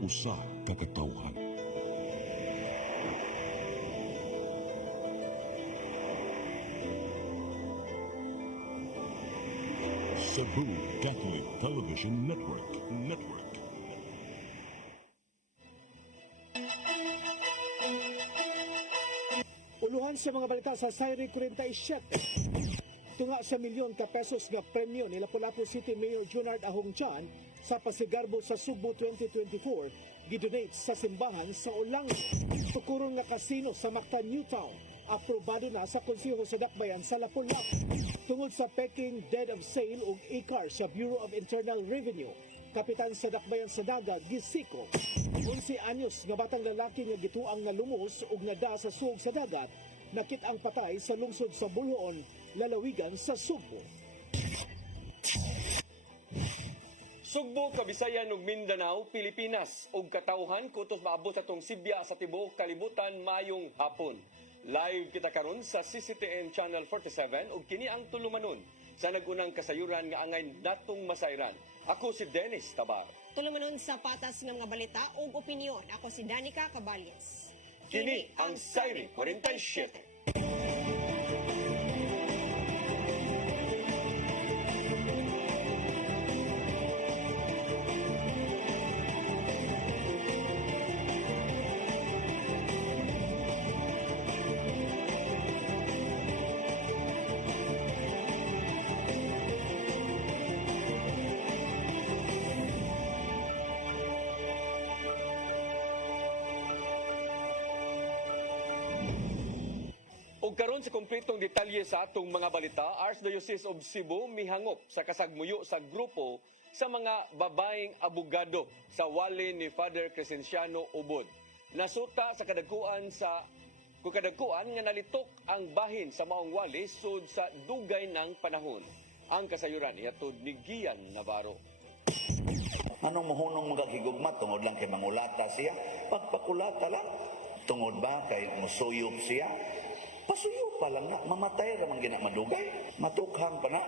usa ka katawhan. Cebu Catholic Television Network. Uluhan sa mga balita sa Sayri 47. Tunga sa milyon ka pesos nga premyo ni Lapu-Lapu City Mayor Junard Ahongchan sa pasigarbo sa Subo 2024 gidonate sa simbahan sa Ulangan. Tukuron nga kasino sa Mactan, Newtown, aprobado na sa Konseho sa Dakbayan sa Lapu-Lapu. Tungod sa Peking Dead of Sale ug ICAR sa Bureau of Internal Revenue, kapitan sa Dakbayan sa Dagat gisiko. 11 anyos nga batang lalaki nga gituang nga lumos ug nada sa suog sa dagat, nakit ang patay sa lungsod sa Buluon, lalawigan sa Subo. Sugbo, Kabisayan ug Mindanao, Pilipinas ug katawhan kutos maabot atong Sibya sa tibuok kalibutan mayong hapon. Live kita karon sa CCTN Channel 47 ug kini ang tulumanon sa nagunang kasayuran nga angay natong masayran. Ako si Dennis Tabar. Tulumanon sa patas ng mga balita ug opinyon. Ako si Danica Caballes. Kini ang Sayri 47. Ug karon sa kompletong detalye sa atong mga balita, Archdiocese of Cebu mihangop sa kasagmuyo sa grupo sa mga babaeng abogado sa wali ni Father Crescenciano Ubod. Nasuta sa kadagkuan nga nalitok ang bahin sa maong wali sud sa dugay ng panahon. Ang kasayuran ihatod ni Gian Navarro. Anong mahunong magagigugma tungod lang kay mangulata siya? Pagpakulata lang. Tungod ba kay musuyop siya? Pasuyo pa lang na, mamatay ramang gina madugay. Matukhang pa na.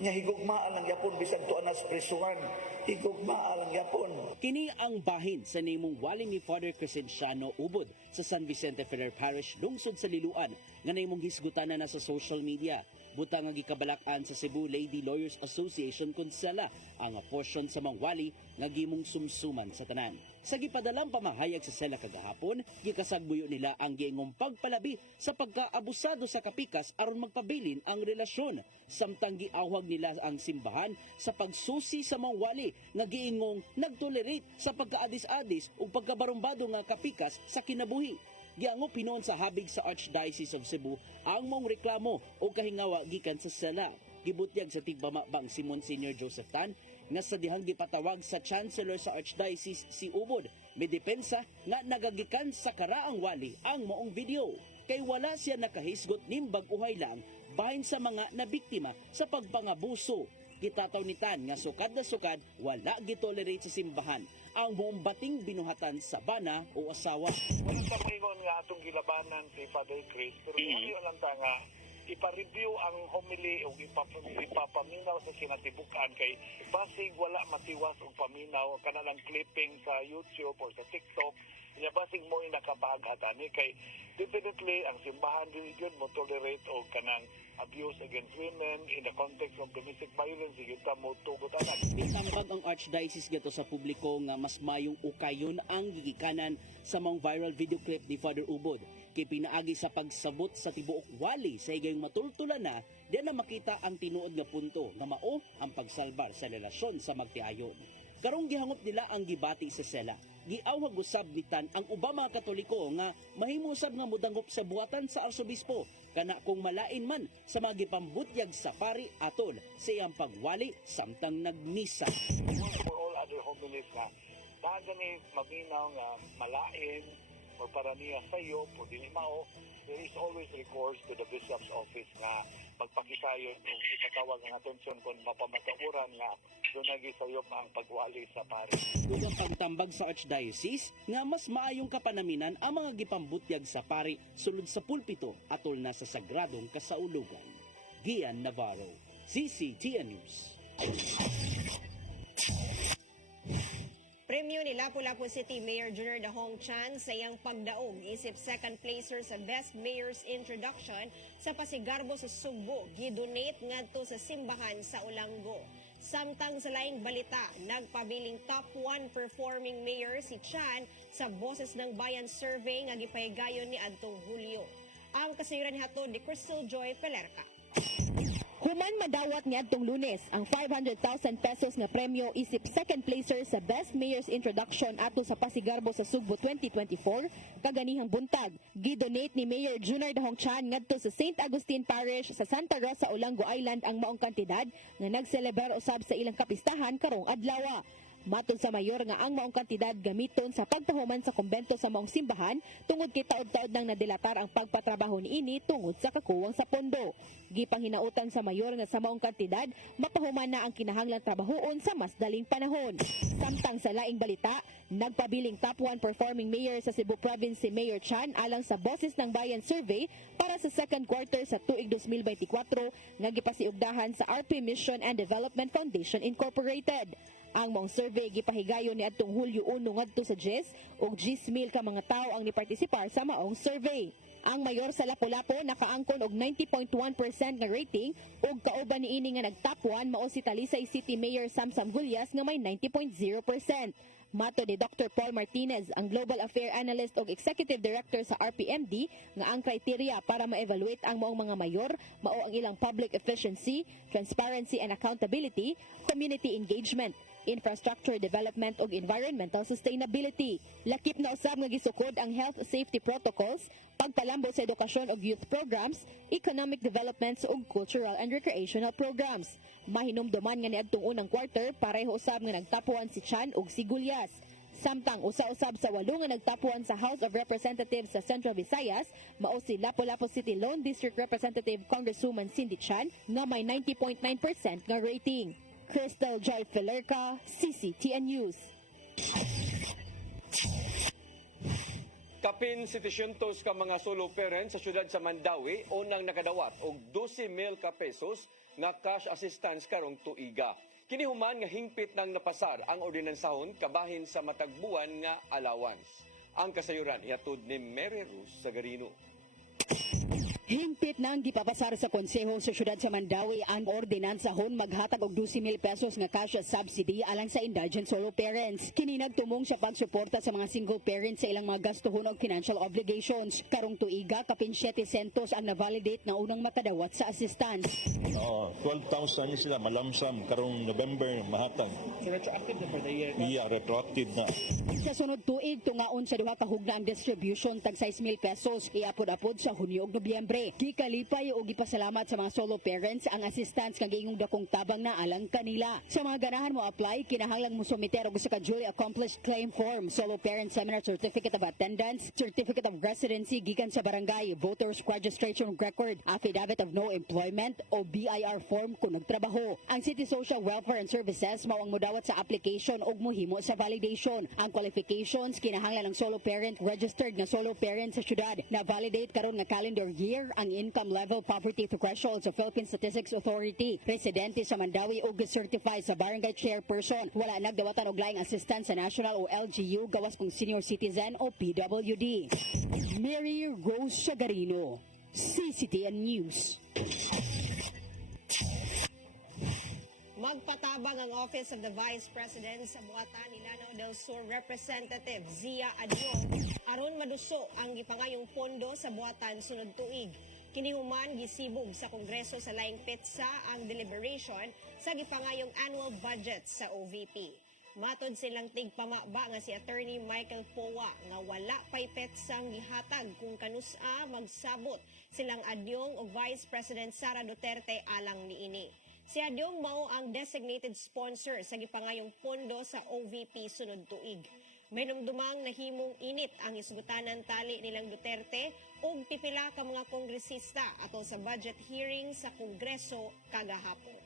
Nya higugmaan lang yapon bisag tuan nas prisuhan. Higugmaan lang yapon. Kini ang bahin sa nimong wali ni Father Crescenciano Ubod sa San Vicente Ferrer Parish, lungsod sa Liloan, nga nimong hisgutanan na sa social media. Butang nga gikabalakan sa Cebu Lady Lawyers Association konsela ang portion sa mga wali nga gimong sumsuman sa tanan. Sa gipadalang pamahayag sa sela kagahapon, gikasagbuyo nila ang giingong pagpalabi sa pagkaabusado sa kapikas aron magpabilin ang relasyon. Samtang giawhag nila ang simbahan sa pagsusi sa mga wali nga giingong nagtolerate sa pagkaadis-adis o pagkabarumbado nga kapikas sa kinabuhi. Giangop pinon sa habig sa Archdiocese of Cebu ang mong reklamo o kahingawa gikan sa sela. Gibutyag sa tigmamabang si Monsignor Joseph Tan nga sa dihang gipatawag sa Chancellor sa Archdiocese si Ubod, may depensa nga nagagikan sa karaang wali ang maong video. Kay wala siya nakahisgot nimbag uhay lang bahin sa mga nabiktima sa pagpangabuso. Kitataw ni Tan nga sukad na sukad wala gitolerate sa simbahan ang buong bating binuhatan sa bana o asawa. Walang pamingon nga atong gilabanan si Father Chris, pero lang ta nga ipa-review ang homily o ipapaminaw sa kinatibukan kay basig wala matiwas og paminaw kanalang clipping sa YouTube or sa TikTok niya basig mo nakapaghatani kay definitely ang simbahan din yun mo tolerate og kanang abuse against women in the context of domestic violence kita mo tugot anak. Itambag ang Archdiocese gato sa publiko nga mas mayong ukayon ang gigikanan sa mga viral video clip ni Father Ubod. Kay pinaagi sa pagsabot sa tibuok wali sa higayong matultulan na diyan na makita ang tinuod nga punto nga mao ang pagsalbar sa relasyon sa magtiayon. Karong gihangop nila ang gibati sa sela. Giawhag usab ni Tan ang ubang mga Katoliko nga mahimusab nga mudangop sa buhatan sa arsobispo kana kung malain man sa mga gipambutyag sa pari atol sa iyang pagwali samtang nagmisa. For all other homilies na dagani maminaw nga malain o para niya sa iyo po dili mao, there is always recourse to the bishop's office na magpakisayon o ipatawag ang atensyon kung mapamatauran nga doon nagisayop ang pagwali sa pari. Dugang pagtambag sa Archdiocese nga mas maayong kapanaminan ang mga gipambutyag sa pari sulod sa pulpito atol na sa sagradong kasaulugan. Gian Navarro, CCTN News. Premyo ni Lapu-Lapu City Mayor Junior Dahong Chan sa iyang pagdaog isip second placer sa Best Mayor's Introduction sa Pasigarbo sa Sugbo, gidonate ngadto sa simbahan sa Olanggo. Samtang sa laing balita, nagpabiling top 1 performing mayor si Chan sa Boses ng Bayan survey nga gipahigayon ni adtong Hulyo. Ang kasayuran hatod ni Crystal Joy Pelerca. Human madawat niadtong Lunes ang 500,000 pesos nga premyo isip second placer sa Best Mayor's Introduction ato sa Pasigarbo sa Sugbo 2024 kaganihang buntag. Gidonate ni Mayor Junior Dahong Chan ngadto sa St. Agustin Parish sa Santa Rosa, Olanggo Island ang maong kantidad nga nagselebrar usab sa ilang kapistahan karong adlaw. Matod sa mayor nga ang maong kantidad gamiton sa pagpahuman sa kumbento sa maong simbahan tungod kay taod-taod nang nadilatar ang pagpatrabaho niini tungod sa kakuwang sa pondo. Gipanghinautan sa mayor nga sa maong kantidad mapahuman na ang kinahanglang trabahoon sa mas daling panahon. Samtang sa laing balita, nagpabiling top 1 performing mayor sa Cebu Province si Mayor Chan alang sa Boses ng Bayan survey para sa second quarter sa tuig 2024 nga gipasiugdahan sa RP Mission and Development Foundation Incorporated. Ang maong survey gipahigayon ni adtong Hulyo 1 ngadto sa 10 ug 10,000 ka mga tawo ang nipartisipar sa maong survey. Ang mayor sa Lapu-Lapu nakaangkon og 90.1% nga rating ug kauban niini nga nag-top 1 mao si Talisay City Mayor Samsam Gulyas nga may 90.0%. Mato ni Dr. Paul Martinez, ang Global Affair Analyst ug Executive Director sa RPMD, nga ang kriteria para ma-evaluate ang maong mga mayor mao ang ilang public efficiency, transparency and accountability, community engagement, infrastructure development ug environmental sustainability. Lakip na usab nga gisukod ang health safety protocols, pagpalambo sa edukasyon ug youth programs, economic developments ug cultural and recreational programs. Mahinumduman nga niadtong unang quarter pareho usab nga nagtapuan si Chan ug si Gulyas. Samtang usa-usab sa 8 nga nagtapuan sa House of Representatives sa Central Visayas, mao si Lapu-Lapu City Lone District Representative Congresswoman Cindy Chan nga may 90.9% nga rating. Crystal Joy Pelerca, CCTN News. Kapin 700 ka mga solo parents sa syudad sa Mandawi unang nakadawat og 12,000 ka pesos nga cash assistance karong tuiga. Kini human nga hingpit nang napasar ang ordinansahon kabahin sa matagbuan nga allowance. Ang kasayuran ihatod ni Mary Rose Sagarino. Hingpit nang gipapasar sa Konseho sa Syudad sa Mandawi ang ordinansahon maghatag og 12,000 pesos nga cash subsidy alang sa indigent solo parents. Kini nagtumong sa pagsuporta sa mga single parents sa ilang mga gastuhon og financial obligations. Karong tuiga, kapin 7 centos ang na-validate na unang makadawat sa assistance. 12,000 sila malamsam karong November mahatag. So retroactive na for the year. Iya, retroactive na. Sa sunod tuig, tungaon sa duha ka hugna ang distribution tag 6,000 pesos iapod-apod sa Hunyo ug Nobyembre. Gikalipay o gipasalamat sa mga solo parents ang assistance nga giingong dakong tabang na alang kanila. Sa mga ganahan mo apply, kinahanglang mo sumiter og usa ka duly accomplished claim form, solo parent seminar certificate of attendance, certificate of residency gikan sa barangay, voters registration record, affidavit of no employment o BIR form kung nagtrabaho. Ang City Social Welfare and Services mao ang modawat sa application ug mohimo sa validation. Ang qualifications kinahanglan ng solo parent registered nga solo parent sa syudad na validate karon nga calendar year ang income level poverty threshold sa Philippine Statistics Authority. Residente sa Mandawi o certify sa barangay chairperson. Wala nagdawatan og laing assistance sa national o LGU gawas kung senior citizen o PWD. Mary Rose Sagarino, CCTN News. Magpatabang ang Office of the Vice President sa buhatan ni Lanao del Sur Representative Zia Adyong aron maduso ang gipangayong pondo sa buhatan sunod tuig. Kinihuman gisibog sa Kongreso sa laing petsa ang deliberation sa gipangayong annual budget sa OVP. Matod silang tigpamaba nga si Attorney Michael Powa nga wala pay petsang gihatag kung kanusa magsabot silang Adyong o Vice President Sara Duterte alang niini. Si Adyong mao ang designated sponsor sa gipangayong pondo sa OVP sunod tuig. May numdumang nahimong init ang isgutanan tali nilang Duterte ug pipila ka mga kongresista atol sa budget hearing sa Kongreso kagahapon.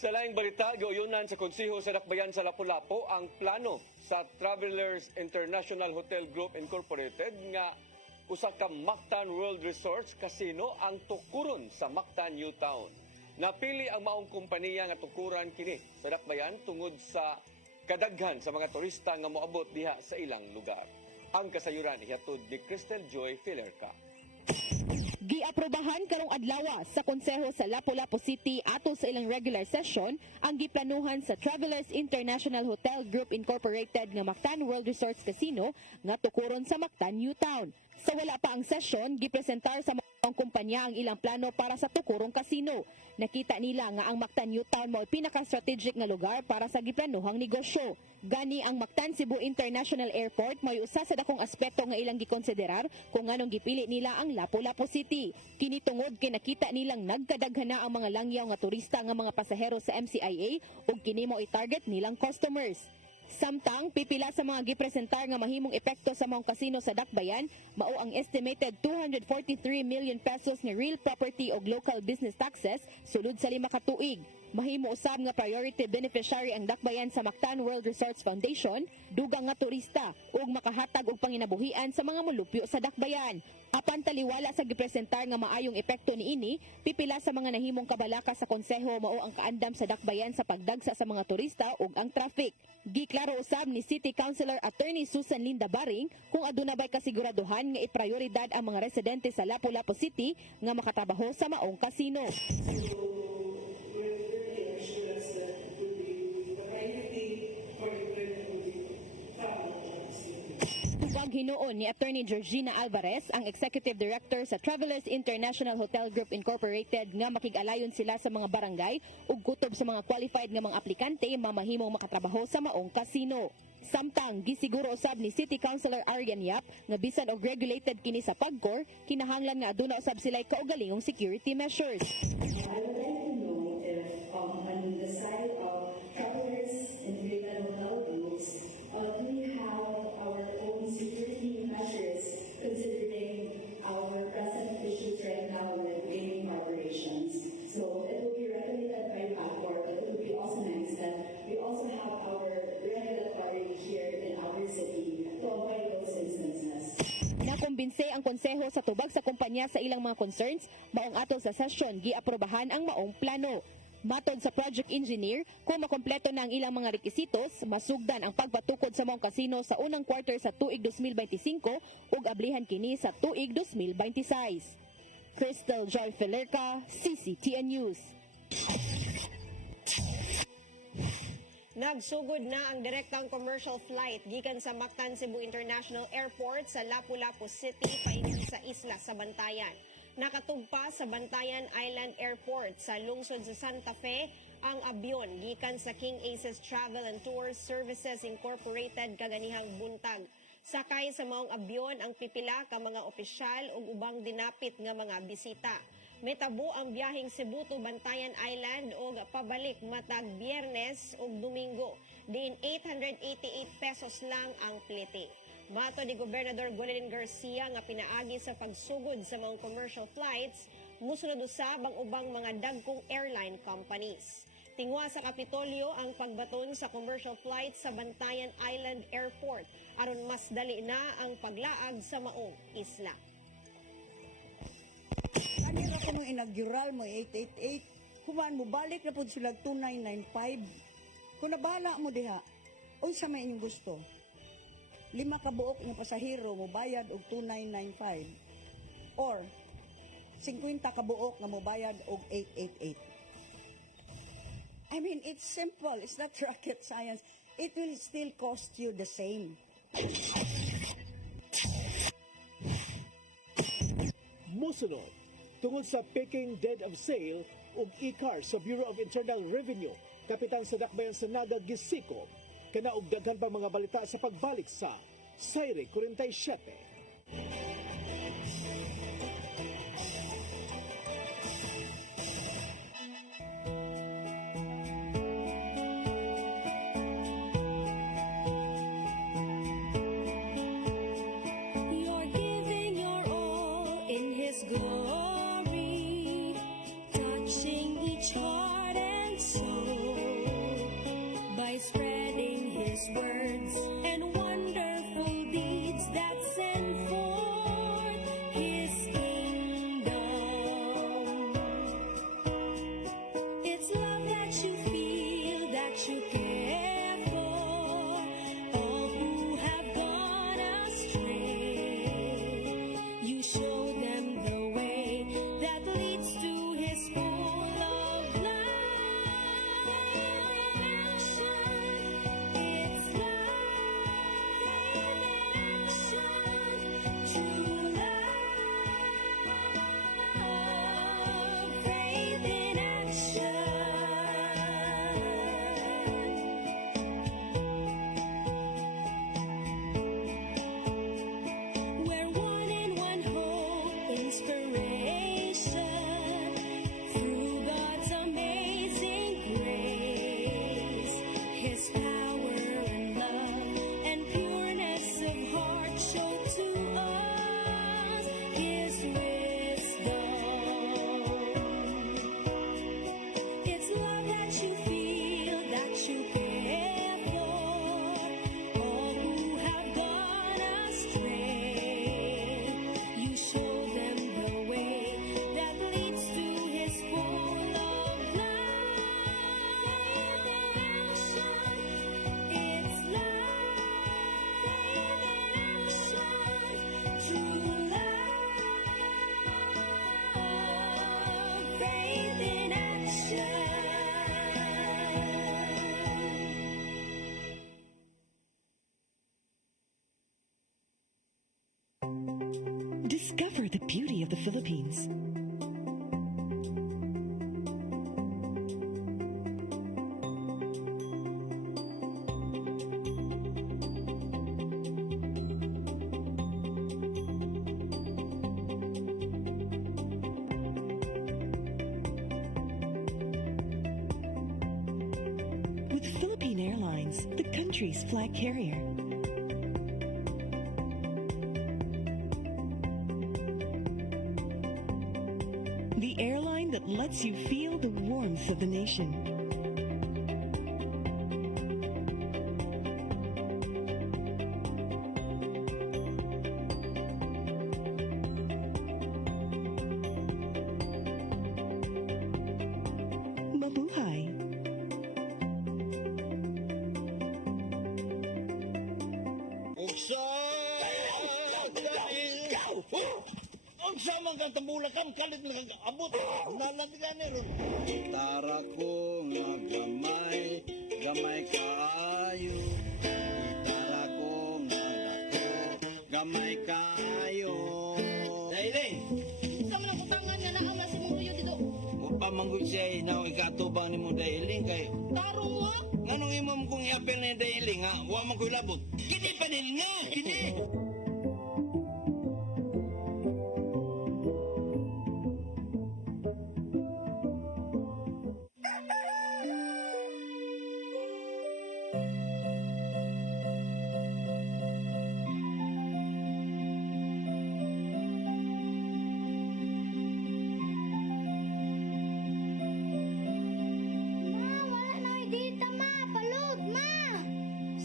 Sa laing balita, giuyunan sa Konseho sa Dakbayan sa Lapu-Lapu ang plano sa Travelers International Hotel Group Incorporated nga usa ka Mactan World Resorts Casino ang tukuron sa Mactan New Town. Napili ang maong kompanya nga tukuran kini sa dakbayan tungod sa kadaghan sa mga turista nga moabot diha sa ilang lugar. Ang kasayuran ihatod ni Crystal Joy Filerca. Giaprobahan karong adlaw sa konseho sa Lapu-Lapu City ato sa ilang regular session ang giplanuhan sa Travelers International Hotel Group Incorporated nga Mactan World Resorts Casino nga tukuron sa Mactan, Newtown. Sa wala pa ang session, gipresentar sa mga kumpanya ang ilang plano para sa tukurong kasino. Nakita nila nga ang Mactan Newtown mao pinaka-strategic nga lugar para sa giplanuhang negosyo. Gani ang Mactan Cebu International Airport may usa sa dakong aspeto nga ilang gikonsiderar kung anong gipili nila ang Lapu-Lapu City. Kini tungod kay nakita nilang nagkadaghan na ang mga langyaw nga turista nga mga pasahero sa MCIA ug kini mao i-target nilang customers. Samtang pipila sa mga gipresentar nga mahimong epekto sa mga kasino sa Dakbayan, mao ang estimated 243 million pesos nga real property o local business taxes sulod sa 5 ka tuig. Mahimo usab nga priority beneficiary ang Dakbayan sa Mactan World Resorts Foundation, dugang nga turista ug makahatag og panginabuhian sa mga molupyo sa Dakbayan. Apan taliwala sa gipresentar nga maayong epekto niini, pipila sa mga nahimong kabalaka sa konseho mao ang kaandam sa Dakbayan sa pagdagsa sa mga turista ug ang traffic. Giklaro usab ni City Councilor Attorney Susan Linda Baring kung aduna bay kasiguraduhan nga iprioridad ang mga residente sa Lapu-Lapu City nga makatrabaho sa maong kasino. Tubag hinuon ni Attorney Georgina Alvarez, ang Executive Director sa Travelers International Hotel Group Incorporated nga makig-alayon sila sa mga barangay ug kutob sa mga qualified nga mga aplikante mamahimong makatrabaho sa maong kasino. Samtang gisiguro usab ni City Councilor Arian Yap nga bisan og regulated kini sa PAGCOR, kinahanglan nga aduna usab sila'y kaugalingong security measures. I would like to know if on the side of travelers and related hotel groups, do we have our own security measures considering our present issues right now with gaming corporations? So it will be regulated by PAGCOR, but it would be also nice that we also have our regulatory here in our city to avoid those instances. Nakumbinse ang konseho sa tubag sa kumpanya sa ilang mga concerns, maong ato sa session giaprobahan ang maong plano. Matod sa project engineer, kung makompleto na ang ilang mga rekisitos, masugdan ang pagpatukod sa maong kasino sa unang quarter sa tuig 2025 ug ablihan kini sa tuig 2026. Crystal Joy Filerca, CCTN News. Nagsugod na ang direktang commercial flight gikan sa Mactan Cebu International Airport sa Lapu-Lapu City paingon sa isla sa Bantayan. Nakatugpa sa Bantayan Island Airport sa lungsod sa Santa Fe ang abyon gikan sa King Aces Travel and Tours Services Incorporated kaganihang buntag. Sakay sa maong abyon ang pipila ka mga opisyal ug ubang dinapit nga mga bisita. Metabo ang biyaheng Cebu to Bantayan Island ug pabalik matag Biyernes ug Domingo. Diin 888 pesos lang ang plete. Mato ni Gobernador Gwendolyn Garcia nga pinaagi sa pagsugod sa mga commercial flights, musunod usab ang ubang mga dagkong airline companies. Tingwa sa Kapitolyo ang pagbaton sa commercial flights sa Bantayan Island Airport aron mas dali na ang paglaag sa maong isla. Kanira ko mong inaugural mo 888, kuman mo balik na po sila 2995. Kung nabahala mo diha, unsa may inyong gusto? 5 ka buok ng pasahero mo bayad og 2995 or 50 ka buok nga mo bayad og 888. I mean, it's simple. It's not rocket science. It will still cost you the same. Musunod, tungod sa Peking Dead of Sale ug e-car sa Bureau of Internal Revenue, kapitan sa Dakbayan sa Naga Gisiko, kanaog daghan pa mga balita sa pagbalik sa Sayre 47. You're giving your all in His glory, touching each heart and soul by spreading His words and wonderful deeds that send forth His kingdom. Discover the beauty of the Philippines. With Philippine Airlines, the country's flag carrier. The airline that lets you feel the warmth of the nation. Mabuhay! Unsa man kang tambula kam kalit lang abot nalandigan ni ron. Gitara ko nga gamay kaayo. Gitara ko nga dako gamay kaayo. Dai. Sa man ang utangan nga naa man si Muyo dito. Upa manggod siya na ikatubang ni mo dailing kay. Tarong mo. Nganong imong kung iapil ni dailing ha? Wa man ko'y labot. Kini panil nga, kini.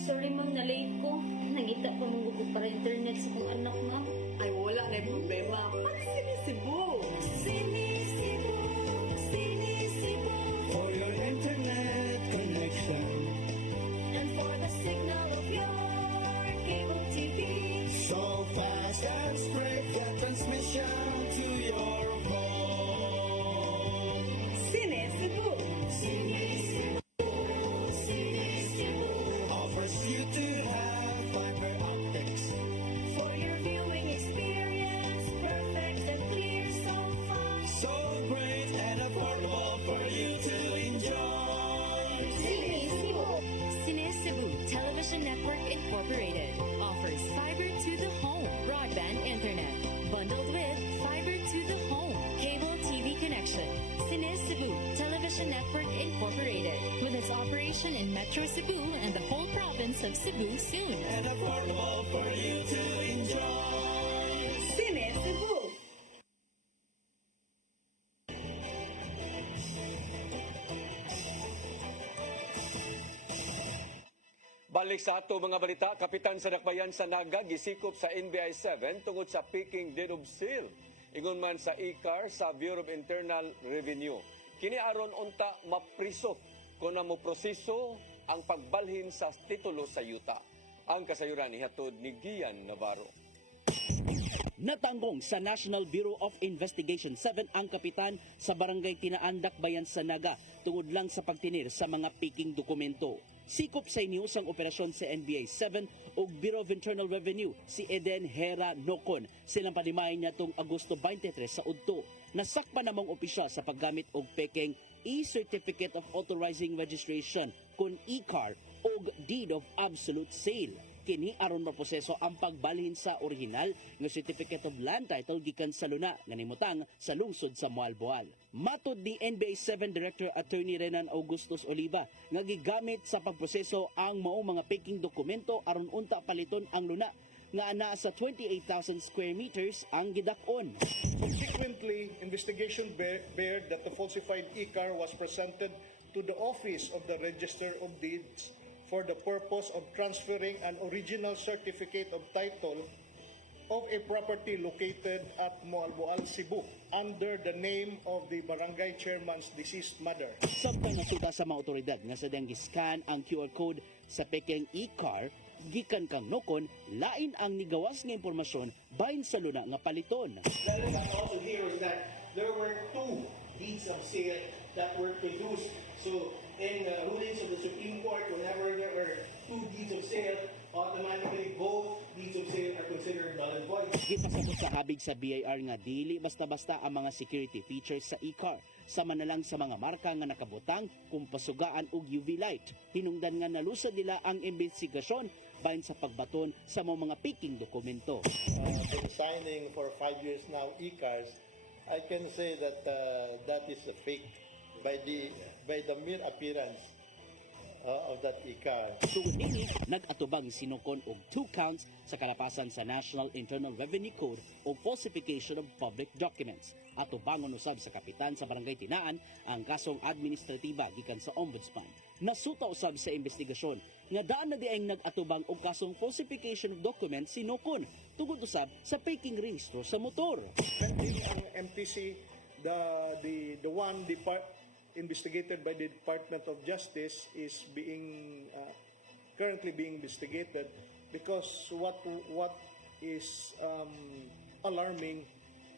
Sorry ma'am, na-late ko. Nangita pa mong ko para internet sa kong anak ma'am. Ay, wala na yung problema. Para sinisibo. Sinisibo, sinisibo. For your internet connection. And for the signal of your cable TV. So fast and straight the transmission to your phone. Sinisibo. Sinisibo, sinisibo. Offers you to have fiber optics. For your viewing experience, perfect and clear so fast. So great and affordable for you to enjoy. Sinisibo. Sinisibo Television Network Incorporated offers fiber to the home broadband internet bundled with fiber to the home cable TV connection. Sinisibo Television Network Incorporated with its operation in Metro Cebu and the whole province of Cebu soon. And affordable for you to enjoy. Sinisibo. Balik sa ato mga balita, Kapitan sa Dakbayan sa Naga gisikop sa NBI 7 tungod sa peaking deed of sale. Ingon man sa ICAR sa Bureau of Internal Revenue. Kini aron unta mapriso kung na mo proseso ang pagbalhin sa titulo sa yuta. Ang kasayuran ihatod ni Gian Navarro. Natanggong sa National Bureau of Investigation 7 ang kapitan sa barangay Tinaandak, Bayan sa Naga tungod lang sa pagtinir sa mga peaking dokumento. Sikop sa inius ang operasyon sa NBI 7 o Bureau of Internal Revenue si Eden Hera Nocon. Silang panimayan niya tong Agosto 23 sa Udto. Nasakpa namang opisyal sa paggamit og peking e-Certificate of Authorizing Registration kun ICAR o Deed of Absolute Sale. Kini aron maproseso ang pagbalhin sa original nga Certificate of Land Title gikan sa luna nga nimutang sa lungsod sa Moalboal. Matod ni NBI 7 Director Attorney Renan Augustus Oliva nga gigamit sa pagproseso ang mao mga peking dokumento aron unta paliton ang luna nga ana sa 28,000 square meters ang gidak-on. Subsequently, investigation bared that the falsified ICAR was presented to the Office of the Register of Deeds for the purpose of transferring an original certificate of title of a property located at Moalboal, Cebu under the name of the barangay chairman's deceased mother. Samtang nasuta sa mga otoridad nga sadyang giscan ang QR code sa peking ICAR, gikan kang nokon, lain ang nigawas nga impormasyon bahin sa luna nga paliton. Also here is that there were two deeds of sale that were produced. So in rulings of the Supreme Court, whenever there were two deeds of sale, automatically both deeds of sale are considered null and void. Gipasabot sa habig sa BIR nga dili basta-basta ang mga security features sa e-car. Sama na lang sa mga marka nga nakabutang kung pasugaan og UV light. Hinungdan nga nalusad nila ang investigasyon bahin sa pagbaton sa mga peking dokumento. Been signing for 5 years now e-cars. I can say that that is a fake by the mere appearance of that e-car. Tungod nini, nag-atubang sinukon og 2 counts sa kalapasan sa National Internal Revenue Code o falsification of public documents. Atubangon usab sa kapitan sa Barangay Tinaan ang kasong administratiba gikan sa Ombudsman. Nasuta usab sa investigasyon nga daan na diayng nag-atubang og kasong falsification of documents sinukon tungod usab sa faking rehistro sa motor. Ang MTC, the one investigated by the Department of Justice is being currently being investigated because what is alarming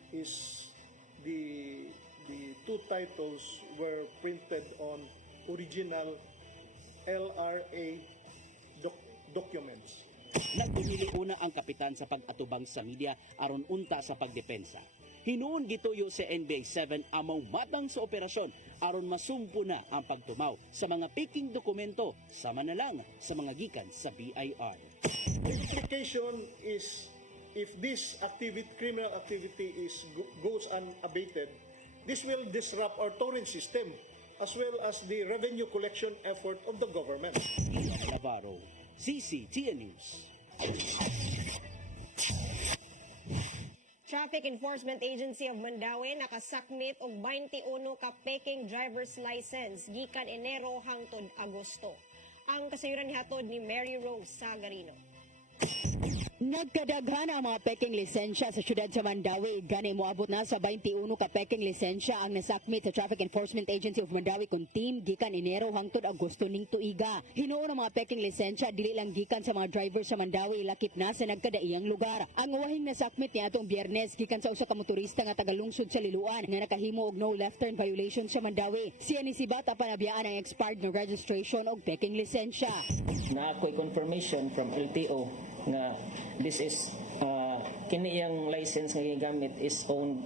is the two titles were printed on original LRA documents. Nagpumili una ang kapitan sa pag-atubang sa media aron unta sa pagdepensa. Hinuon gituyo sa NBI 7 among matang sa operasyon aron masumpo na ang pagtumaw sa mga peking dokumento sama na lang sa mga gikan sa BIR. The implication is if this criminal activity goes unabated, this will disrupt our tolling system as well as the revenue collection effort of the government. Navarro, CCTN News. Traffic Enforcement Agency of Mandaue nakasakmit og 21 ka peking driver's license gikan Enero hangtod Agosto. Ang kasayuran nihatod ni Mary Rose Sagarino. Nagkadaghan ang mga peking lisensya sa syudad sa Mandaue. Gani moabot na sa 21 ka peking lisensya ang nasakmit sa Traffic Enforcement Agency of Mandaue kun team gikan Enero hangtod Agosto ning tuiga. Hinuon ang mga peking lisensya dili lang gikan sa mga driver sa Mandaue lakip na sa nagkadaiyang lugar. Ang uwahing nasakmit niadtong Biyernes gikan sa usa ka motorista nga tagalungsod sa Liloan nga nakahimo og no left turn violation sa Mandaue. Siya ni sibat apan nabiyaan ang expired nga registration og peking lisensya. Na ako'y confirmation from LTO nga this is kini yang license nga gigamit is owned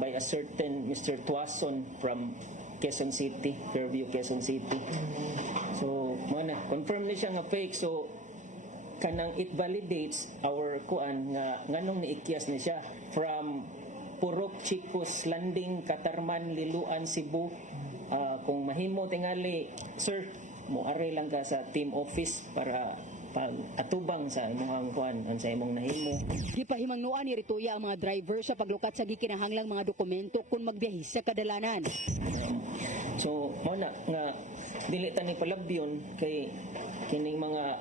by a certain Mr. Tuason from Quezon City, Fairview, Quezon City. So, mana confirm ni siya nga fake. So, kanang it validates our kuan nga nganong niikyas ni siya from Purok, Chicos, Landing, Katarman, Liloan, Cebu. Kung mahimo tingali, sir, moari lang ka sa team office para pag-atubang sa imong kuan ang sa imong nahimo. Gipahimangnuan ni Rituya ang mga driver sa paglukat sa gikinahanglang mga dokumento kung magbiyahe sa kadalanan. So, muna nga dili ta ni palabyon kay kining mga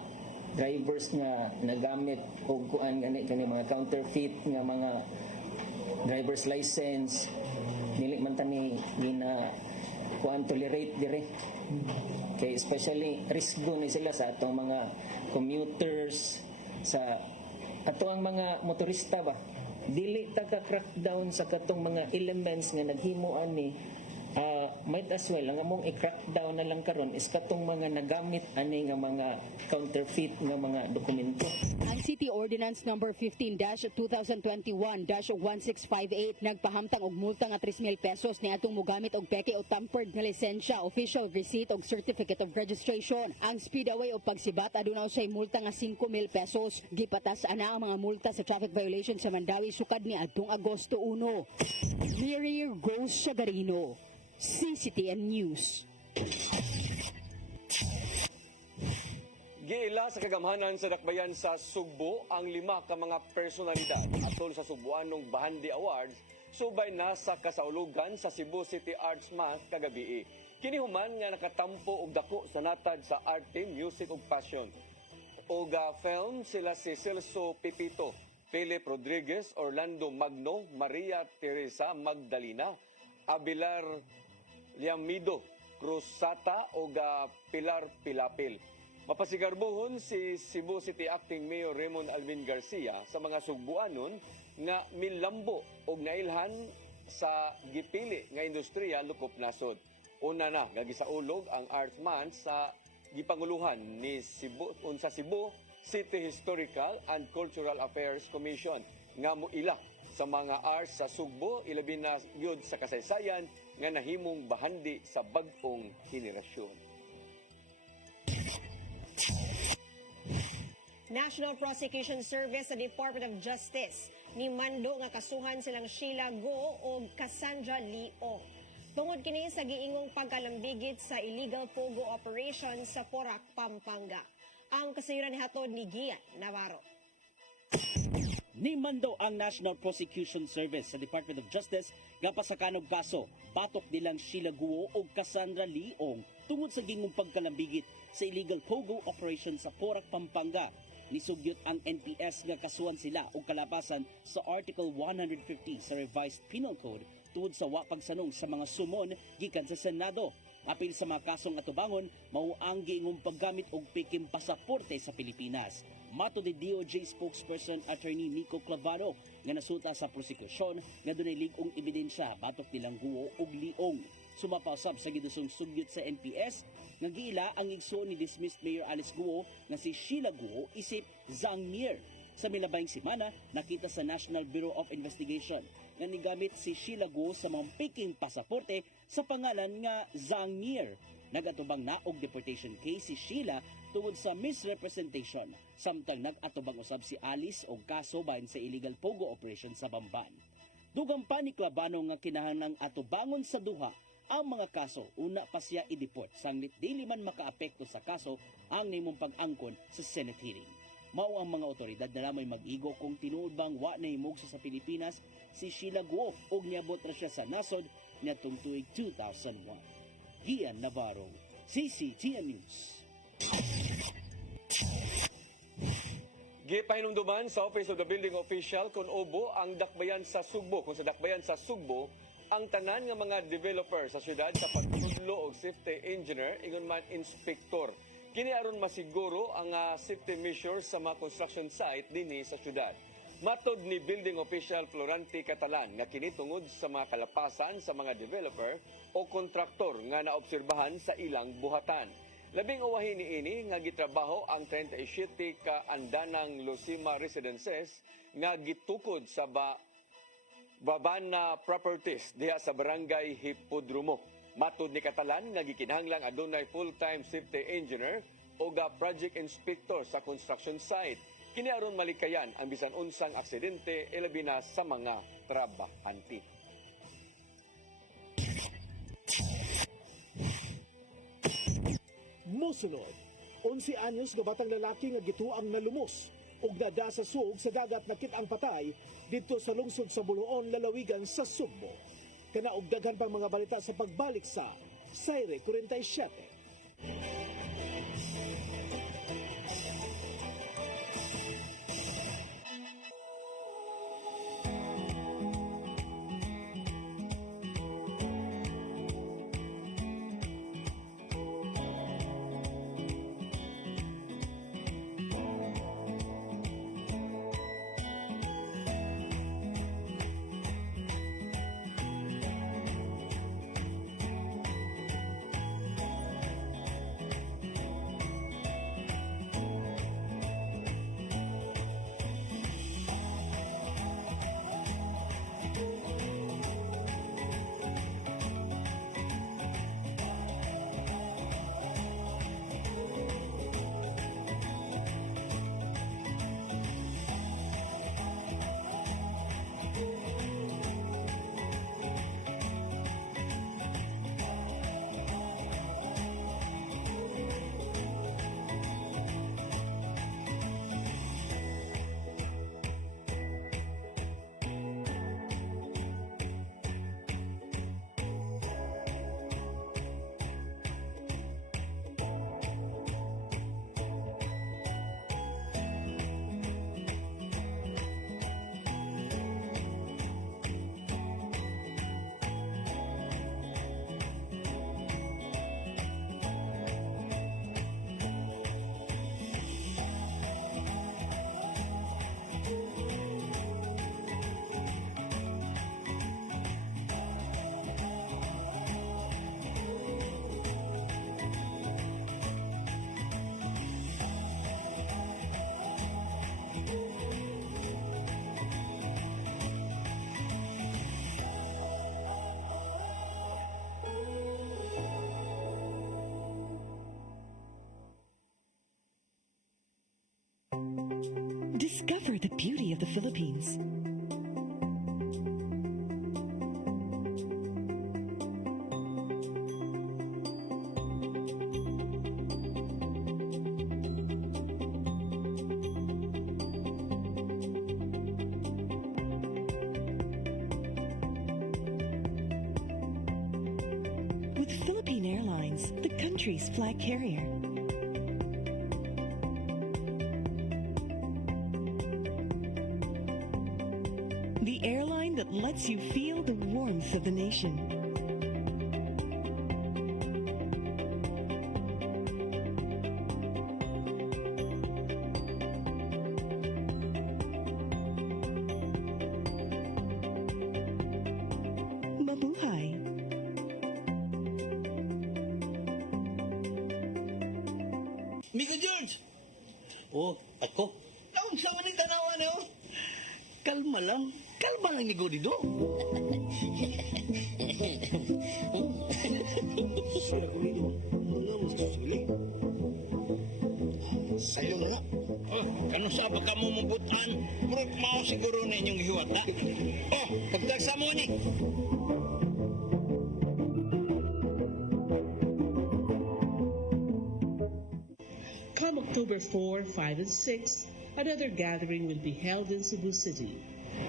drivers nga nagamit og kuan gani kani mga counterfeit nga mga driver's license dili man ta ni gina kuan tolerate dire. Okay, especially riskgo ni sila sa atong mga commuters, sa ato ang mga motorista ba. Dili ta ka crackdown sa katong mga elements nga naghimuan ni might as well ang among i-crackdown na lang karon is katong mga nagamit ani nga mga counterfeit nga mga dokumento. Ang City Ordinance number 15-2021-1658 nagpahamtang og multa nga 3,000 pesos ni atong mogamit og peke o tampered nga lisensya, official receipt og certificate of registration. Ang speedaway o pagsibat aduna usay multa nga 5,000 pesos. Gipatas ana ang mga multa sa traffic violation sa Mandaue sukad ni adtong Agosto 1. Mary Rose Sagarino, CCTN News. Giila sa kagamhanan sa dakbayan sa Sugbo ang 5 ka mga personalidad atol sa Subuanong Bahandi Awards subay na sa kasaulugan sa Cebu City Arts Month kagabi. Kini human nga nakatampo og dako sa natad sa arte, music ug passion. Og film sila si Celso Pipito, Philip Rodriguez, Orlando Magno, Maria Teresa Magdalena, Abelar Liamido, Cruzata o Pilar Pilapil. Mapasigarbuhon si Cebu City Acting Mayor Raymond Alvin Garcia sa mga Sugbuanon nga milambo og nailhan sa gipili nga industriya lukop nasod. Una na, gagisaulog ang Arts Month sa gipanguluhan ni Cebu, unsa Cebu City Historical and Cultural Affairs Commission nga moila sa mga arts sa Sugbo, ilabi na yun sa kasaysayan nga nahimong bahandi sa bag-ong henerasyon. National Prosecution Service sa Department of Justice ni mando nga kasuhan silang Sheila Go o Cassandra Leong. Tungod kini sa giingong pagkalambigit sa illegal pogo operation sa Porac, Pampanga. Ang kasayuran ni hatod ni Gian Navarro. Nimando ang National Prosecution Service sa Department of Justice nga pasakanog kaso batok nilang Sheila Guo o Cassandra Leong tungod sa gingong pagkalambigit sa illegal pogo operation sa Porac, Pampanga. Nisugyot ang NPS nga kasuhan sila og kalapasan sa Article 150 sa Revised Penal Code tungod sa wa pagsanong sa mga sumon gikan sa Senado. Apil sa mga kasong atubangon, mao ang giingong paggamit og peking pasaporte sa Pilipinas. Mato ni DOJ spokesperson Attorney Nico Clavaro nga nasuta sa prosekusyon nga dunay lig-ong ebidensya batok nilang Guo ug Leong. Sumapausab sa gidusong sugyot sa NPS nga giila ang igsoon ni dismissed Mayor Alice Guo nga si Sheila Guo isip Zhang Mier. Sa milabayng semana, nakita sa National Bureau of Investigation nga nigamit si Sheila Guo sa mga peking pasaporte sa pangalan nga Zhang Mier. Nagatubang na og deportation case si Sheila tungod sa misrepresentation. Samtang nagatubang usab si Alice og kaso bahin sa illegal pogo operation sa Bamban. Dugang pa ni Clavano nga kinahanglang atubangon sa duha ang mga kaso, una pa siya i-deport sanglit dili man makaapekto sa kaso ang nimong pag-angkon sa Senate hearing. Mao ang mga otoridad na lamay mag-igo kung tinuod bang wa na himugso sa Pilipinas si Sheila Guo og niabot ra siya sa nasod niadtong tuig 2001. Gian Navarro, CCTN News. Gipahinumduman sa Office of the Building Official kung obo ang dakbayan sa Sugbo. Kung sa dakbayan sa Sugbo, ang tanan nga mga developer sa syudad sa pagtudlo og safety engineer ingon man inspektor. Kini aron masiguro ang safety measures sa mga construction site dinhi sa syudad. Matod ni Building Official Florante Catalan nga kini tungod sa mga kalapasan sa mga developer o kontraktor nga naobserbahan sa ilang buhatan. Labing uwahin ni ini nga gitrabaho ang 37 ka andanang Losima Residences nga gitukod sa Babana Properties diha sa Barangay Hipodromo. Matud ni Catalan nga gikinahanglang adunay full-time safety engineer o project inspector sa construction site. Kini aron malikayan ang bisan unsang aksidente ilabi na sa mga trabahante. Mosunod, 11 anyos nga batang lalaki nga gituang nalumos ug nada sa suog sa dagat nakit ang patay dito sa lungsod sa Buluon, lalawigan sa Sugbo. Kana og daghan pang mga balita sa pagbalik sa Sayre 47. Discover the beauty of the Philippines. With Philippine Airlines, the country's flag carrier. The airline that lets you feel the warmth of the nation. Mabuhay. Miko George! Oh, ako? Naon sa maning tanawan niyo? Kalma lang. Kalma lang ni Godido. Sila ko nito. Ano mas susuli? Sayo na. Oh, kano sa ba ka mo mabutan? Murag mao siguro na inyong hiwat, ha? Oh, pagdagsa mo ni. Come October 4, 5, and 6, another gathering will be held in Cebu City,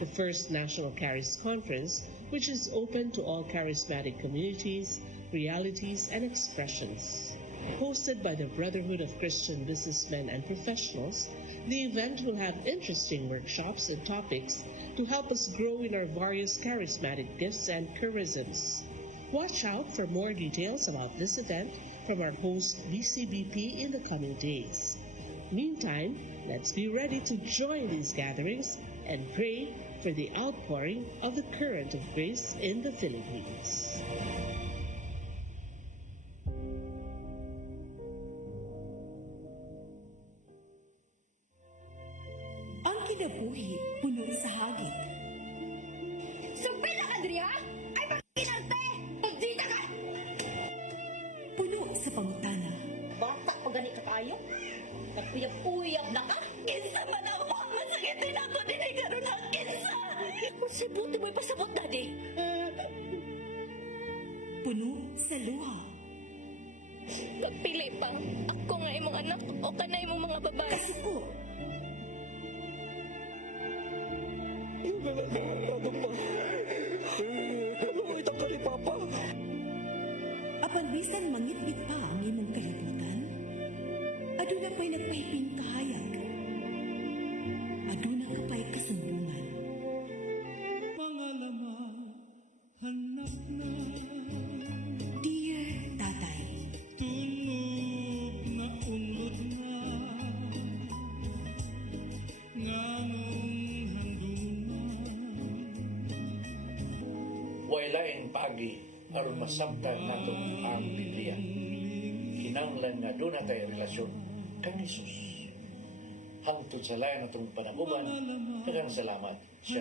the first National Charis Conference, which is open to all charismatic communities, realities, and expressions. Hosted by the Brotherhood of Christian Businessmen and Professionals, the event will have interesting workshops and topics to help us grow in our various charismatic gifts and charisms. Watch out for more details about this event from our host BCBP in the coming days. Meantime, let's be ready to join these gatherings and pray for the outpouring of the current of grace in the Philippines. Ang kinabuhi puno sa hagit. Sumpil na ka, Dria! Ay, makinante! Magdita ka! Puno sa pangutana. Bata pa gani ka tayo? Nagpuyab-uyab na ka? Kinsa man ang mga sakitin ako din ay karoon ng kinsa! Kung sibuti mo'y pasabot na di. Puno sa luha. Pagpili pa, ako nga imong anak o kanay imong mga babae. Kasuko. Yung lalakado pa. Ano itang ka ni Papa? Apan bisan mangit-ngit pa ang imong kalibutan, aduna pa'y nagpahiping kahayag. Aduna ka pa'y kasambungan. Mga lamang hanap na Dear Tatay, tunog na unlod na ngamong handuman. Wailain pagi aron masabtan nato ang Biblia. Kinahanglan nga doon na tayo relasyon kang Jesus. Hangtod sa lain natong panaguban, daghang salamat. Siya.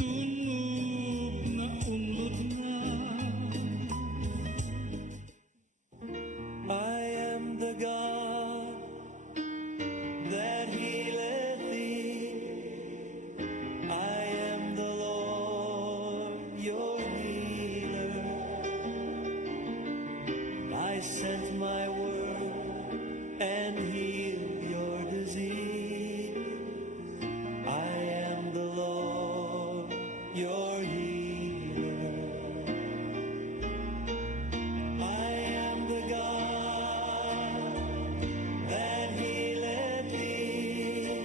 Tunog na unlod na. I am the God that healeth thee. I am the Lord, your healer. I sent my word and healed your disease. I am the Lord, your healer. I am the God that healeth thee.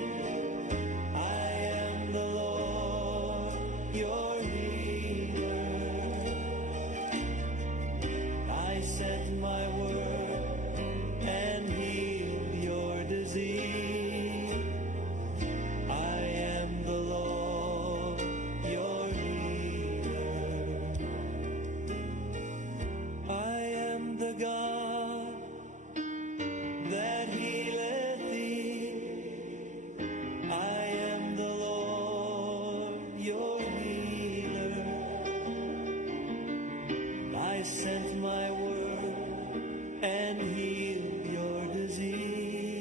I am the Lord, your healer. I sent my word and healed your disease. I am the Lord, your healer. I am the God that healeth thee. I am the Lord, your healer. I sent my word and healed your disease.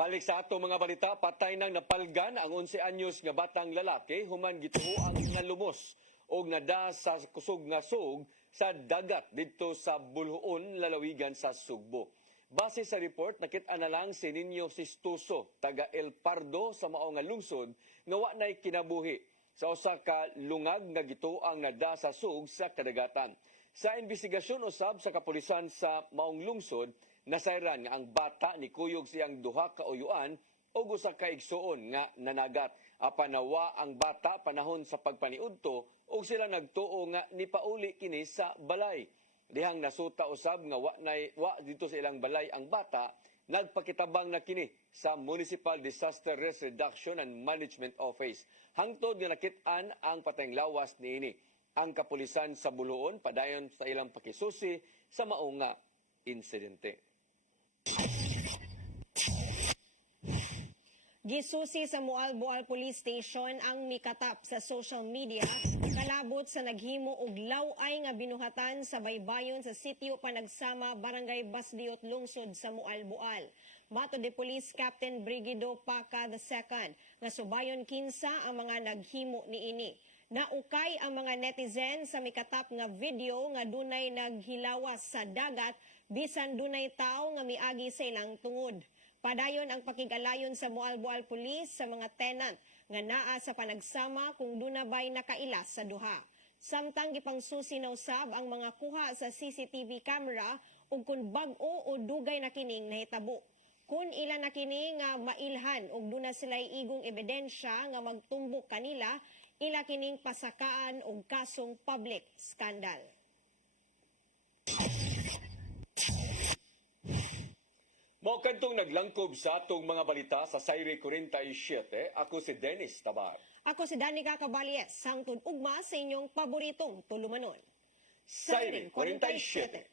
Balik sa ato mga balita, patay nang napalgan ang 11 anyos nga batang lalaki human gituo ang nalumos o nada sa kusog nga sug sa dagat dito sa Bulhoon, lalawigan sa Sugbo. Base sa report, nakita na lang si Nino Sistuso, taga El Pardo sa mao nga lungsod, nga wa nay kinabuhi sa usa ka lungag nga gituo ang nada sa sug sa kadagatan. Sa investigasyon usab sa kapulisan sa maong lungsod, nasayran nga ang bata ni kuyog siyang duha ka uyuan o usa ka igsuon nga nanagat. Apan nawa ang bata panahon sa pagpaniudto o sila nagtuo nga nipauli kini sa balay. Dihang nasuta usab nga wa dito sa ilang balay ang bata, nagpakitabang na kini sa Municipal Disaster Risk Reduction and Management Office. Hangtod nga nakit-an ang patayng lawas niini. Ang kapulisan sa Bulhoon padayon sa ilang pakisusi sa maong nga insidente. Gisusi sa Mualboal Police Station ang mikatap sa social media kalabot sa naghimo og laway nga binuhatan sa baybayon sa sitio Panagsama, Barangay Basdiot, lungsod sa Mualboal. Mato de Police Captain Brigido Paca II nga subayon kinsa ang mga naghimo niini. Naukay ang mga netizen sa mikatap nga video nga dunay naghilawas sa dagat bisan dunay tawo nga miagi sa ilang tungod. Padayon ang pakigalayon sa Mualboal Police sa mga tenant nga naa sa Panagsama kung dunabay nakailas sa duha. Samtang gipangsusi na usab ang mga kuha sa CCTV camera ug kung bag-o o dugay na kining nahitabo. Kung ilan na kini nga mailhan ug duna sila'y igong ebidensya nga magtumbok kanila, ila kining pasakaan og kasong public scandal. Mao kadtong naglangkob sa atong mga balita sa Sayre 47, ako si Dennis Tabar. Ako si Danica Caballes, sangtod ugma sa inyong paboritong tulumanon. Sayre 47.